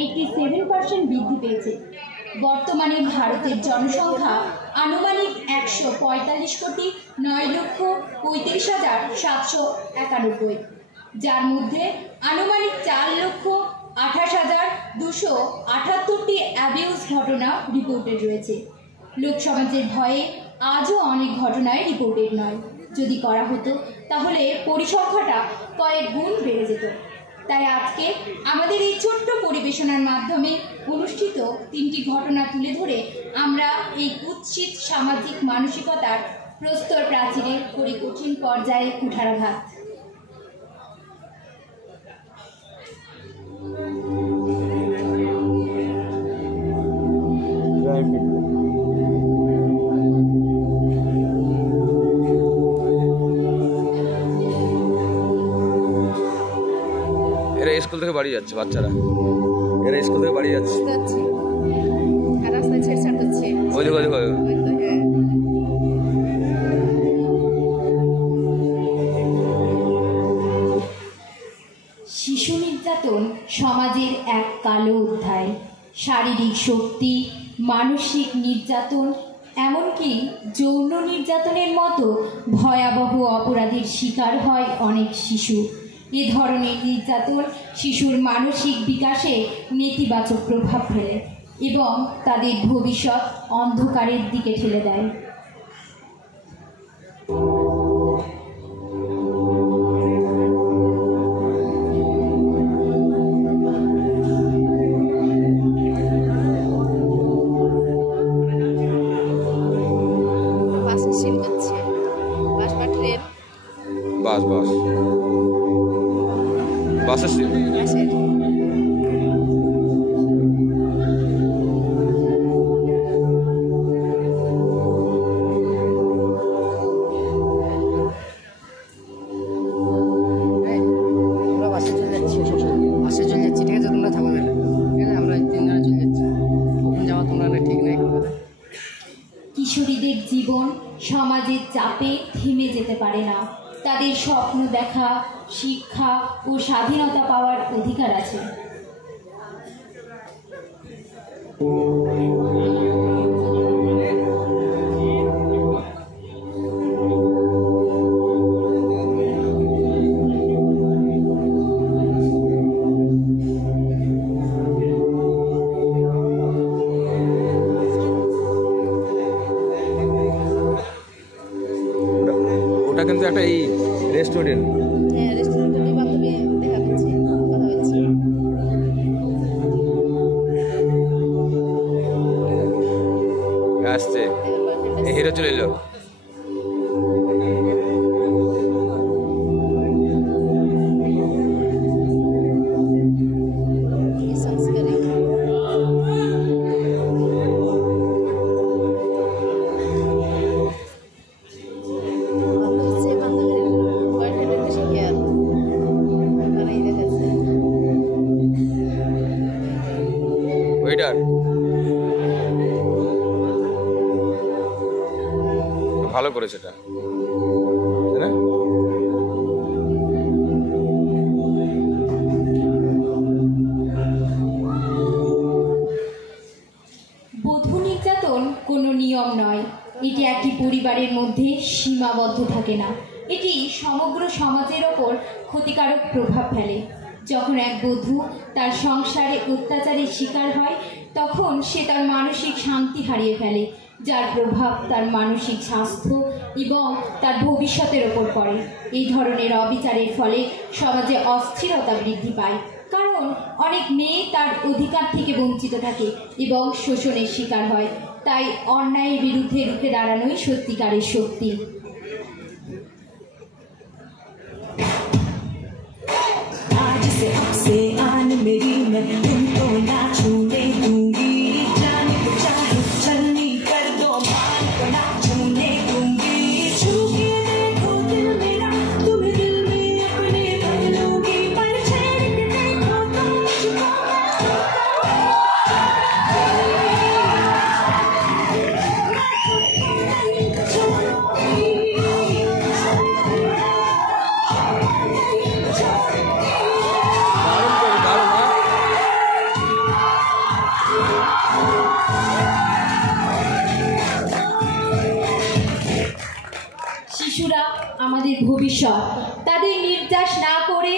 87% বৃদ্ধি পেয়েছে। বর্তমানে ভারতের জনসংখ্যা আনুমানিক 145,9,35,791, যার মধ্যে আনুমানিক 4,28,278টি অ্যাবিউজ ঘটনা রিপোর্টেড রয়েছে। লোকসমাজের ভয়ে আজও অনেক ঘটনায় রিপোর্টেড নয়। যদি করা হতো তাহলে পরিসংখ্যাটা কয়েক গুণ বেড়ে যেত। তাই আজকে আমাদের এই ছোট্ট পরিবেশনার মাধ্যমে অনুষ্ঠিত 3টি ঘটনা তুলে ধরে আমরা এই কুৎসিত সামাজিক মানসিকতার প্রস্তর প্রাচীরে করি কঠিন পর্যায়ে কুঠারাঘাত। এরা স্কুল থেকে বাড়ি যাচ্ছে, বাচ্চারা এরা স্কুল থেকে বাড়ি যাচ্ছে, শিশু নির্যাতন সমাজের এক কালো অধ্যায়। শারীরিক শক্তি, মানসিক নির্যাতন, এমনকি যৌন নির্যাতনের মতো ভয়াবহ অপরাধের শিকার হয় অনেক শিশু। এ ধরনের নির্যাতন শিশুর মানসিক বিকাশে নেতিবাচক প্রভাব ফেলে এবং তাদের ভবিষ্যৎ অন্ধকারের দিকে ঠেলে দেয়। বাসের কিশোরীদের জীবন সমাজের চাপে থেমে যেতে পারে না। তাদের স্বপ্ন দেখা, শিক্ষা ও স্বাধীনতা পাওয়ার অধিকার আছে। ওটা কিন্তু একটা এই রেস্টুরেন্ট, আসছে হিরো চলে এলো। ওয়েটার ভালো করেছে এটা, বধূ নির্যাতন কোনো নিয়ম নয়, এটি একটি পরিবারের মধ্যে সীমাবদ্ধ থাকে না। এটি সমগ্র সমাজের ওপর ক্ষতিকারক প্রভাব ফেলে। যখন এক বধূ তার সংসারে অত্যাচারের শিকার হয় তখন সে তার মানসিক শান্তি হারিয়ে ফেলে, যার প্রভাব তার মানসিক স্বাস্থ্য এবং তার ভবিষ্যতের ওপর পড়ে। এই ধরনের অবিচারের ফলে সমাজে অস্থিরতা বৃদ্ধি পায়, কারণ অনেক মেয়ে তার অধিকার থেকে বঞ্চিত থাকে এবং শোষণের শিকার হয়। তাই অন্যায়ের বিরুদ্ধে রুখে দাঁড়ানোই সত্যিকারের শক্তি। শিশুরা আমাদের ভবিষ্যৎ। তাদের নির্যাস না করে